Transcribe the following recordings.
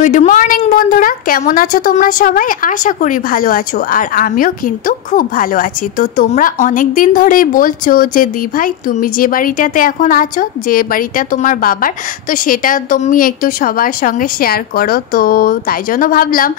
Good morning বন্ধুরা, কেমন আছো তোমরা সবাই? আশা করি ভালো আছো, আর আমিও কিন্তু খুব ভালো আছি। তো তোমরা অনেক দিন ধরেই বলছো যে দি ভাই তুমি যে বাড়িটাতে এখন আছো, যে বাড়িটা তোমার বাবার, তো সেটা তুমি একটু সবার সঙ্গে শেয়ার করো। তো তাই জন্য ভাবলাম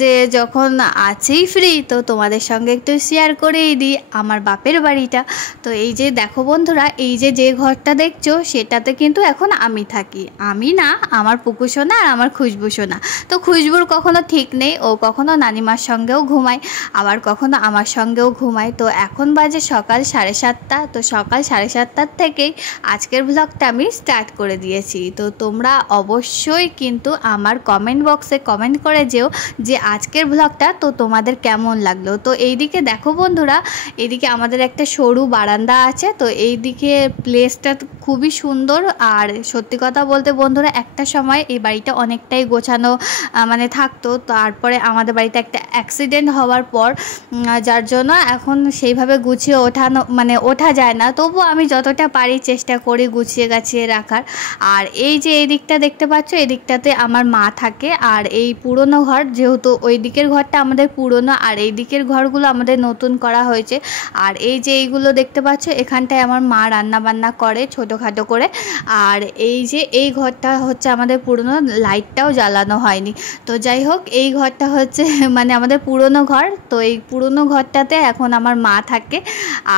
যে যখন আছেই ফ্রি, তো তোমাদের সঙ্গে একটু শেয়ার করেই দিই আমার বাপের বাড়িটা। তো এই যে দেখো বন্ধুরা, এই যে যে ঘরটা দেখছো সেটাতে কিন্তু এখন আমি থাকি। আমি না, আমার পুকু সোনা আর আমার খুশবু সোনা। তো খুশবুর কখনো ঠিক নেই, ও কখনো নানিমার সঙ্গেও ঘুমায়, আবার কখনো আমার সঙ্গেও ঘুমায়। তো এখন বাজে সকাল 7:30। তো সকাল 7:30 থেকেই আজকের ব্লগটা আমি স্টার্ট করে দিয়েছি। তো তোমরা অবশ্যই কিন্তু আমার কমেন্ট বক্সে কমেন্ট করে যেও যে আজকের ব্লগটা তো তোমাদের কেমন লাগলো। তো এইদিকে দেখো বন্ধুরা, এইদিকে আমাদের একটা সরু বারান্দা আছে। তো এইদিকে প্লেসটা খুবই সুন্দর। আর সত্যি কথা বলতে বন্ধুরা, একটা সময় এই বাড়িটা অনেকটাই গোছানো মানে থাকতো। তারপরে আমাদের বাড়িতে একটা অ্যাক্সিডেন্ট হওয়ার পর যার জন্য এখন সেইভাবে গুছিয়ে ওঠা যায় না। তবুও আমি যতটা পারি চেষ্টা করি গুছিয়ে গাছিয়ে রাখার। আর এই যে এই দিকটা দেখতে পাচ্ছ, এই দিকটাতে আমার মা থাকে। আর এই পুরনো ঘর, যেহেতু ওই দিকের ঘরটা আমাদের পুরনো আর এই দিকের ঘরগুলো আমাদের নতুন করা হয়েছে। আর এই যে এইগুলো দেখতে পাচ্ছ, এখানটায় আমার মা রান্না বান্না করে ছোটোখাটো করে। আর এই যে এই ঘরটা হচ্ছে আমাদের পুরনো, লাইটটাও জ্বালানো হয়নি। তো যাই হোক, এই ঘরটা হচ্ছে মানে আমাদের পুরনো ঘর। তো এই পুরনো ঘরটাতে এখন আমার মা থাকে।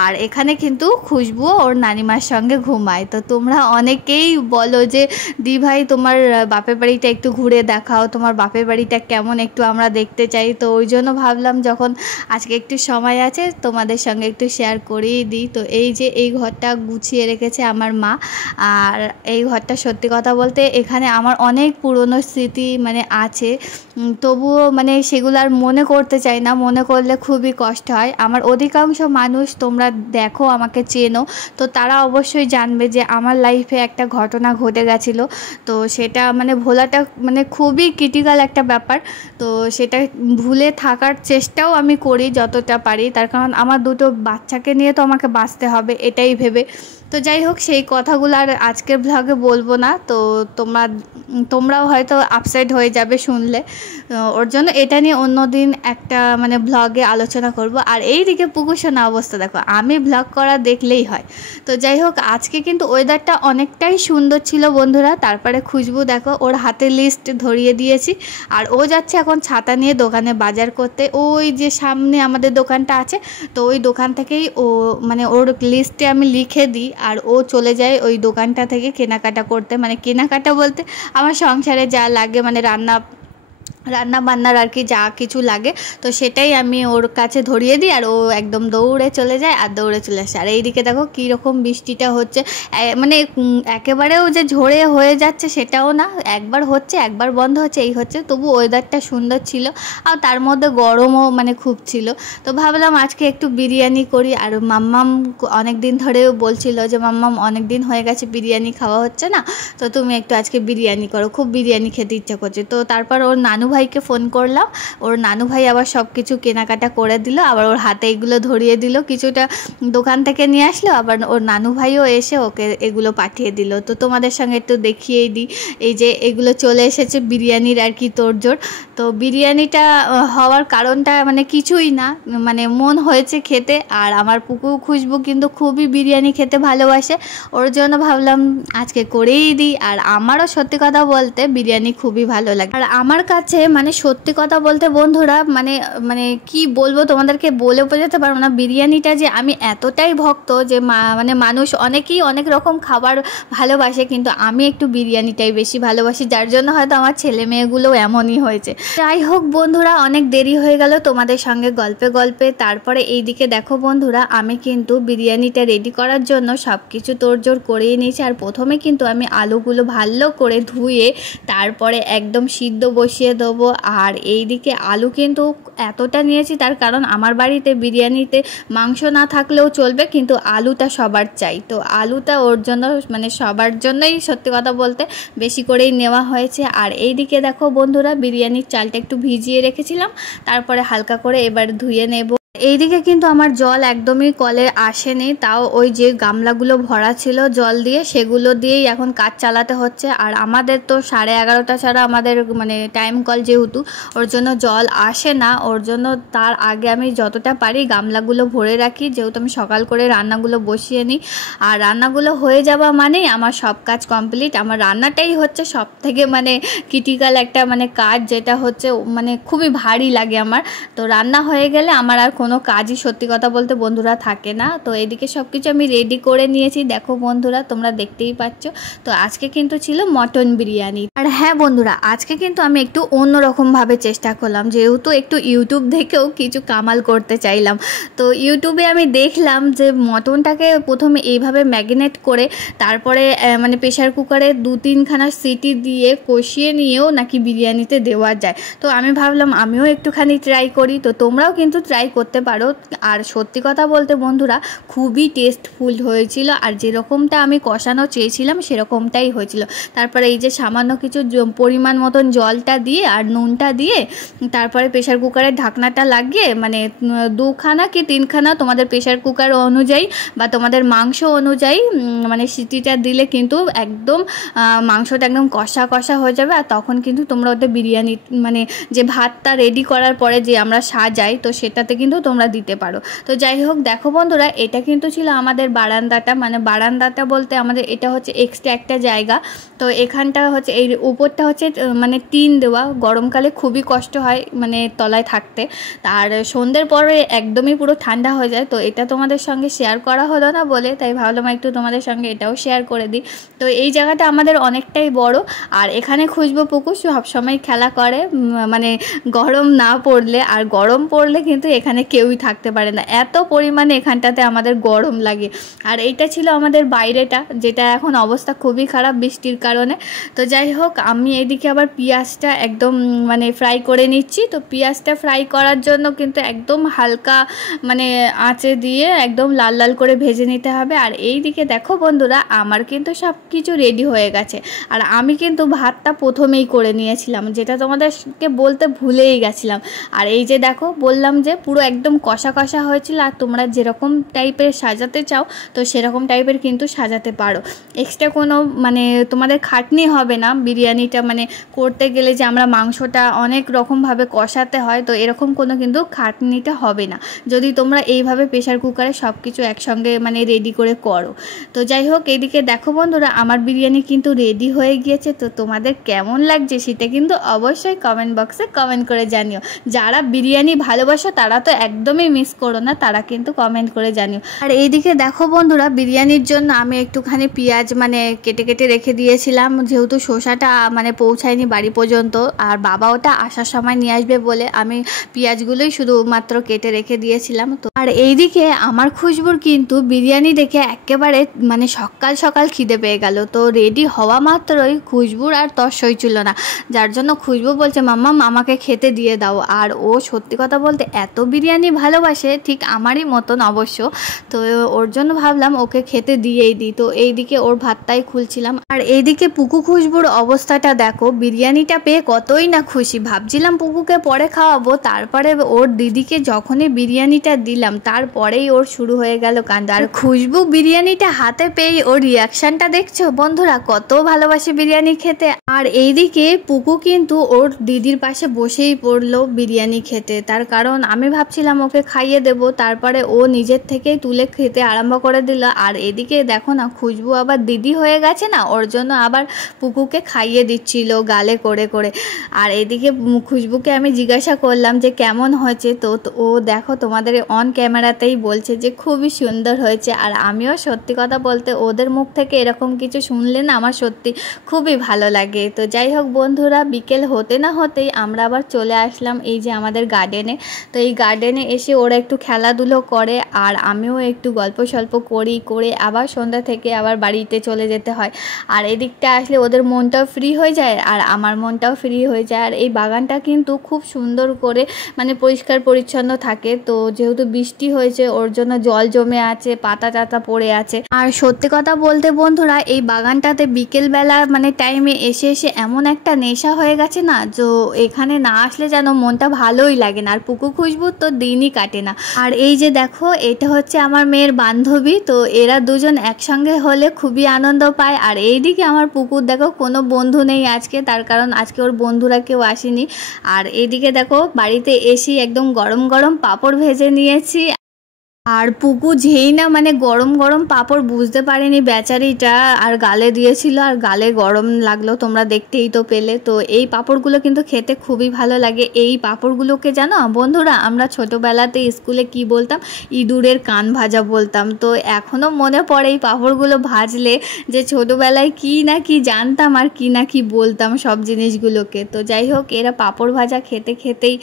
আর এখানে কিন্তু খুশবু ওর নানিমার সঙ্গে ঘুমায়। তো তোমরা অনেকেই বলো যে দি ভাই তোমার বাপের বাড়িটা একটু ঘুরে দেখাও, তোমার বাপের বাড়িটা কেমন একটু আমরা দেখতে চাই। তো ওই জন্য ভাবলাম যখন আজকে একটু সময় আছে তোমাদের সঙ্গে একটু শেয়ার করেই দিই। তো এই যে এই ঘরটা গুছিয়ে রেখেছে আমার মা। আর এই ঘরটা সত্যি কথা বলতে এখানে আমার অনেক পুরনো স্মৃতি মানে আছে, তবুও মানে সেগুলো আর মনে করতে চাই না, মনে করলে খুবই কষ্ট হয়। আমার অধিকাংশ মানুষ তোমরা দেখো, আমাকে চেনো, তো তারা অবশ্যই জানবে যে আমার লাইফে একটা ঘটনা ঘটে গেছিলো। তো সেটা মানে ভোলাটা মানে খুবই ক্রিটিক্যাল একটা ব্যাপার। তো সেটা ভুলে থাকার চেষ্টাও আমি করি যতটা পারি, তার কারণ আমার দুটো বাচ্চাকে নিয়ে তো আমাকে বাঁচতে হবে এটাই ভেবে। তো যাই হোক, সেই কথাগুলো আর আজকের ব্লগে বলবো না। তো তোমরাও হয়তো আপসেট হয়ে যাবে শুনলে। ওর জন্য এটা নিয়ে অন্যদিন একটা মানে ব্লগে আলোচনা করব। আর এই দিকে পুকুসোনা অবস্থা দেখো, আমি ব্লগ করা দেখলেই হয়। তো যাই হোক, আজকে কিন্তু ওয়েদারটা অনেকটাই সুন্দর ছিল বন্ধুরা। তারপরে খুশবু দেখো, ওর হাতে লিস্ট ধরিয়ে দিয়েছি। আর ও যাচ্ছে এখন ছাতা নিয়ে দোকানে বাজার করতে। ওই যে সামনে আমাদের দোকানটা আছে, তো ওই দোকান থেকেই ও মানে ওর লিস্টে আমি লিখে দিই। আর ও চলে যায় ওই দোকানটা থেকে কেনাকাটা করতে, মানে কেনাকাটা বলতে আমার সংসারে যা লাগে মানে রান্না বান্নার আর কি যা কিছু লাগে, তো সেটাই আমি ওর কাছে ধরিয়ে দিই। আর ও একদম দৌড়ে চলে যায় আর দৌড়ে চলে আসে। আর এইদিকে দেখো কীরকম বৃষ্টিটা হচ্ছে, মানে একেবারেও যে ঝরে হয়ে যাচ্ছে সেটাও না, একবার হচ্ছে একবার বন্ধ হচ্ছে, এই হচ্ছে। তবু ওয়েদারটা সুন্দর ছিল, আর তার মধ্যে গরমও মানে খুব ছিল। তো ভাবলাম আজকে একটু বিরিয়ানি করি। আর মাম্মাম অনেক দিন ধরেও বলছিল যে মাম্মাম অনেক দিন হয়ে গেছে বিরিয়ানি খাওয়া হচ্ছে না, তো তুমি একটু আজকে বিরিয়ানি করো, খুব বিরিয়ানি খেতে ইচ্ছা করছে। তো তারপর ওর নানু ভাইকে ফোন করলাম, ওর নানু ভাই আবার সব কিছু কেনাকাটা করে দিল, আবার ওর হাতে এগুলো ধরিয়ে দিল, কিছুটা দোকান থেকে নিয়ে আসলো, আবার ওর নানু ভাইও এসে ওকে এগুলো পাঠিয়ে দিল। তো তোমাদের সঙ্গে একটু দেখিয়েই দিই, এই যে এগুলো চলে এসেছে বিরিয়ানির আর কি তোড়জোড়। তো বিরিয়ানিটা হওয়ার কারণটা মানে কিছুই না, মানে মন হয়েছে খেতে। আর আমার পুকু খুশবু কিন্তু খুবই বিরিয়ানি খেতে ভালোবাসে, ওর জন্য ভাবলাম আজকে করেই দিই। আর আমারও সত্যি কথা বলতে বিরিয়ানি খুবই ভালো লাগে। আর আমার কাছে মানে সত্যি কথা বলতে বন্ধুরা, মানে মানে কি বলবো তোমাদেরকে, বলে বোঝাতে পারবো না বিরিয়ানিটা যে আমি এতটাই ভক্ত যে মানে মানুষ অনেকেই অনেক রকম খাবার ভালোবাসে, কিন্তু আমি একটু বিরিয়ানিটাই বেশি ভালোবাসি, যার জন্য হয়তো আমার ছেলে মেয়েগুলোও এমনই হয়েছে। যাই হোক বন্ধুরা, অনেক দেরি হয়ে গেল তোমাদের সঙ্গে গল্পে গল্পে। তারপরে এইদিকে দেখো বন্ধুরা, আমি কিন্তু বিরিয়ানিটা রেডি করার জন্য সব কিছু তোড়জোড় করেই নিয়েছি। আর প্রথমে কিন্তু আমি আলুগুলো ভালো করে ধুয়ে তারপরে একদম সিদ্ধ বসিয়ে দেবো। আর এই দিকে আলু কিন্তু এতটা নিয়েছি, তার কারণ আমার বাড়িতে বিরিয়ানিতে মাংস না থাকলেও চলবে, কিন্তু আলুটা সবার চাই। তো আলুটা ওর জন্য মানে সবার জন্যই সত্যি কথা বলতে বেশি করেই নেওয়া হয়েছে। আর এই দিকে দেখো বন্ধুরা, বিরিয়ানির চালটা একটু ভিজিয়ে রেখেছিলাম, তারপরে হালকা করে এবার ধুয়ে নেব। এইদিকে কিন্তু আমার জল একদমই কলে আসেনি, তাও ওই যে গামলাগুলো ভরা ছিল জল দিয়ে সেগুলো দিয়েই এখন কাজ চালাতে হচ্ছে। আর আমাদের তো 11:30 ছাড়া আমাদের মানে টাইম কল, যেহেতু ওর জন্য জল আসে না, ওর জন্য তার আগে আমি যতটা পারি গামলাগুলো ভরে রাখি, যেহেতু আমি সকাল করে রান্নাগুলো বসিয়ে নিই। আর রান্নাগুলো হয়ে যাওয়া মানেই আমার সব কাজ কমপ্লিট। আমার রান্নাটাই হচ্ছে সব থেকে মানে ক্রিটিক্যাল একটা মানে কাজ, যেটা হচ্ছে মানে খুবই ভারী লাগে আমার। তো রান্না হয়ে গেলে আমার আর কোনো কাজই সত্যি কথা বলতে বন্ধুরা থাকে না। তো এদিকে সব কিছু আমি রেডি করে নিয়েছি, দেখো বন্ধুরা তোমরা দেখতেই পাচ্ছ। তো আজকে কিন্তু ছিল মটন বিরিয়ানি। আর হ্যাঁ বন্ধুরা, আজকে কিন্তু আমি একটু অন্যরকমভাবে চেষ্টা করলাম, যেহেতু একটু ইউটিউব দেখেও কিছু কামাল করতে চাইলাম। তো ইউটিউবে আমি দেখলাম যে মটনটাকে প্রথমে এইভাবে ম্যারিনেট করে তারপরে মানে প্রেশার কুকারে 2-3খানা সিটি দিয়ে কষিয়ে নিয়েও নাকি বিরিয়ানিতে দেওয়া যায়। তো আমি ভাবলাম আমিও একটুখানি ট্রাই করি। তো তোমরাও কিন্তু ট্রাই করতে পারো। আর সত্যি কথা বলতে বন্ধুরা খুবই টেস্টফুল হয়েছিল, আর যেরকমটা আমি কষানো চেয়েছিলাম সেরকমটাই হয়েছিল। তারপরে এই যে সামান্য কিছু পরিমাণ মতন জলটা দিয়ে আর নুনটা দিয়ে তারপরে প্রেশার কুকারের ঢাকনাটা লাগিয়ে মানে 2খানা কি 3খানা তোমাদের প্রেশার কুকার অনুযায়ী বা তোমাদের মাংস অনুযায়ী মানে সিটিটা দিলে কিন্তু একদম মাংসটা একদম কষা কষা হয়ে যাবে। আর তখন কিন্তু তোমরা ওদের বিরিয়ানি মানে যে ভাতটা রেডি করার পরে যে আমরা সাজাই, তো সেটাতে কিন্তু তোমরা দিতে পারো। তো যাই হোক দেখো বন্ধুরা, এটা কিন্তু ছিল আমাদের বারান্দাটা, মানে বারান্দাটা বলতে আমাদের এটা হচ্ছে এক্সট্রা একটা জায়গা। তো এখানটা হচ্ছে এই উপরটা হচ্ছে মানে টিন দেওয়া, গরমকালে খুবই কষ্ট হয় মানে তলায় থাকতে। আর সন্ধ্যের পরে একদমই পুরো ঠান্ডা হয়ে যায়। তো এটা তোমাদের সঙ্গে শেয়ার করা হলো না বলে তাই ভাবলাম একটু তোমাদের সঙ্গে এটাও শেয়ার করে দিই। তো এই জায়গাটা আমাদের অনেকটাই বড়, আর এখানে খুশবু পুকুর সবসময় খেলা করে মানে গরম না পড়লে। আর গরম পড়লে কিন্তু এখানে কেউই থাকতে পারে না, এত পরিমাণে এখানটাতে আমাদের গরম লাগে। আর এইটা ছিল আমাদের বাইরেটা, যেটা এখন অবস্থা খুবই খারাপ বৃষ্টির কারণে। তো যাই হোক আমি এদিকে আবার পেঁয়াজটা একদম মানে ফ্রাই করে নিচ্ছি। তো পেঁয়াজটা ফ্রাই করার জন্য কিন্তু একদম হালকা মানে আঁচে দিয়ে একদম লাল লাল করে ভেজে নিতে হবে। আর এই দিকে দেখো বন্ধুরা, আমার কিন্তু সব কিছু রেডি হয়ে গেছে। আর আমি কিন্তু ভাতটা প্রথমেই করে নিয়েছিলাম, যেটা তোমাদেরকে বলতে ভুলেই গেছিলাম। আর এই যে দেখো বললাম যে পুরো একদম কষা কষা হয়েছিল। আর তোমরা যেরকম টাইপের সাজাতে চাও তো সেরকম টাইপের কিন্তু সাজাতে পারো, এক্সট্রা কোনো মানে তোমাদের খাটনি হবে না বিরিয়ানিটা মানে করতে গেলে, যে আমরা মাংসটা অনেক রকমভাবে কষাতে হয়, তো এরকম কোনো কিন্তু খাটনিটা হবে না যদি তোমরা এইভাবে প্রেশার কুকারে সব কিছু একসঙ্গে মানে রেডি করে করো। তো যাই হোক এইদিকে দেখো বন্ধুরা, আমার বিরিয়ানি কিন্তু রেডি হয়ে গিয়েছে। তো তোমাদের কেমন লাগছে সেটা কিন্তু অবশ্যই কমেন্ট বক্সে কমেন্ট করে জানিও। যারা বিরিয়ানি ভালোবাসো তারা তো একদমই মিস করো না, তারা কিন্তু কমেন্ট করে জানিও। আর এইদিকে দেখো বন্ধুরা, বিরিয়ানির জন্য আমি একটুখানি পেঁয়াজ মানে কেটে কেটে রেখে দিয়েছিলাম, যেহেতু শসাটা মানে পৌঁছায়নি বাড়ি পর্যন্ত, আর বাবা ওটা আসার সময় নিয়ে আসবে বলে আমি পেঁয়াজগুলোই শুধুমাত্র কেটে রেখে দিয়েছিলাম। তো আর এইদিকে আমার খুশবুর কিন্তু বিরিয়ানি দেখে একেবারে মানে সকাল সকাল খিদে পেয়ে গেল। তো রেডি হওয়া মাত্রই খুশবুর আর তর সই ছিল না, যার জন্য খুশবু বলছে মাম্মা আমাকে খেতে দিয়ে দাও। আর ও সত্যি কথা বলতে এত বিরিয়ানি ভালোবাসে, ঠিক আমারই মতন অবশ্য। তো ওর জন্য ভাবলাম ওকে খেতে দিয়েই দিই। তো এইদিকে ওর ভাতটাই খুলছিলাম। আর এইদিকে পুকু খুশবুর অবস্থাটা দেখো, বিরিয়ানিটা পেয়ে কতই না খুশি। ভাবছিলাম পুকুকে পরে খাওয়াবো, তারপরে ওর দিদিকে যখনই বিরিয়ানিটা দিলাম তারপরেই ওর শুরু হয়ে গেল কান্না। আর খুশবু বিরিয়ানিটা হাতে পেয়ে ওর রিয়াকশানটা দেখছো বন্ধুরা, কত ভালোবাসে বিরিয়ানি খেতে। আর এইদিকে পুকু কিন্তু ওর দিদির পাশে বসেই পড়লো বিরিয়ানি খেতে, তার কারণ আমি ভাবছিলাম ওকে খাইয়ে দেব, তারপরে ও নিজের থেকেই তুলে খেতে আরম্ভ করে দিল। আর এদিকে দেখো না, খুশবু আবার দিদি হয়ে গেছে না, ওর জন্য আবার পুকুকে খাইয়ে দিচ্ছিল গালে করে করে। আর এদিকে খুশবুকে আমি জিজ্ঞাসা করলাম যে কেমন হয়েছে, তো ও দেখো তোমাদের অন ক্যামেরাতেই বলছে যে খুবই সুন্দর হয়েছে। আর আমিও সত্যি কথা বলতে ওদের মুখ থেকে এরকম কিছু শুনলে না আমার সত্যি খুবই ভালো লাগে। তো যাই হোক বন্ধুরা, বিকেল হতে না হতেই আমরা আবার চলে আসলাম এই যে আমাদের গার্ডেনে। তো এই গার্ডেনে এসে ওরা একটু খেলাধুলো করে, আর আমিও একটু গল্প সল্প করে আবার সন্ধ্যা থেকে আবার বাড়িতে চলে যেতে হয়। আর এদিকটা আসলে ওদের মনটাও ফ্রি হয়ে যায় আর আমার মনটাও ফ্রি হয়ে যায়। আর এই বাগানটা কিন্তু খুব সুন্দর করে মানে পরিষ্কার পরিচ্ছন্ন থাকে। তো যেহেতু বৃষ্টি হয়েছে ওর জন্য জল জমে আছে, পাতা টাতা পড়ে আছে। আর সত্যি কথা বলতে বন্ধুরা, এই বাগানটাতে বিকেলবেলা মানে টাইমে এসে এসে এমন একটা নেশা হয়ে গেছে না, তো এখানে না আসলে যেন মনটা ভালোই লাগে না। আর পুকু খুশবু তো দিনই কাটে না। আর এই যে দেখো, এটা হচ্ছে আমার মেয়ের বান্ধবী, তো এরা দুজন একসঙ্গে হলে খুবই আনন্দ পায়। আর এইদিকে আমার পুকুর দেখো, কোনো বন্ধু নেই আজকে, তার কারণ আজকে ওর বন্ধুরা কেউ আসেনি। আর এইদিকে দেখো, বাড়িতে এসে একদম গরম গরম পাঁপড় ভেজে নিয়েছি। আর পুকু যেই না মানে গরম গরম পাঁপড় বুঝতে পারেনি বেচারিটা, আর গালে দিয়েছিল, আর গালে গরম লাগলো, তোমরা দেখতেই তো পেলে। তো এই পাঁপড়গুলো কিন্তু খেতে খুবই ভালো লাগে। এই পাঁপড়গুলোকে জানো বন্ধুরা, আমরা ছোটোবেলাতে স্কুলে কি বলতাম, ইঁদুরের কান ভাজা বলতাম। তো এখনও মনে পড়ে এই পাঁপড়গুলো ভাজলে যে ছোটোবেলায় কি না কি জানতাম আর কি না কি বলতাম সব জিনিসগুলোকে। তো যাই হোক, এরা পাঁপড় ভাজা খেতে খেতেই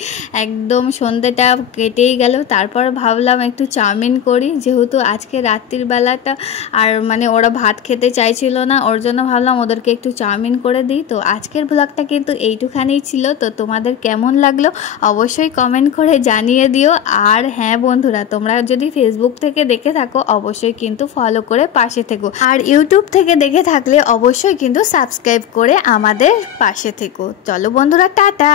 একদম সন্ধ্যেটা কেটেই গেল। তারপর ভাবলাম একটু চাউমিন করি, যেহেতু আজকে রাত্রির বেলাটা আর মানে ওরা ভাত খেতে চাইছিল না, ওর জন্য ভাবলাম ওদেরকে একটু চাউমিন করে দিই। তো আজকের ব্লগটা কিন্তু এইটুখানেই ছিল। তো তোমাদের কেমন লাগলো অবশ্যই কমেন্ট করে জানিয়ে দিও। আর হ্যাঁ বন্ধুরা, তোমরা যদি ফেসবুক থেকে দেখে থাকো অবশ্যই কিন্তু ফলো করে পাশে থেকো, আর ইউটিউব থেকে দেখে থাকলে অবশ্যই কিন্তু সাবস্ক্রাইব করে আমাদের পাশে থেকো। চলো বন্ধুরা, টাটা।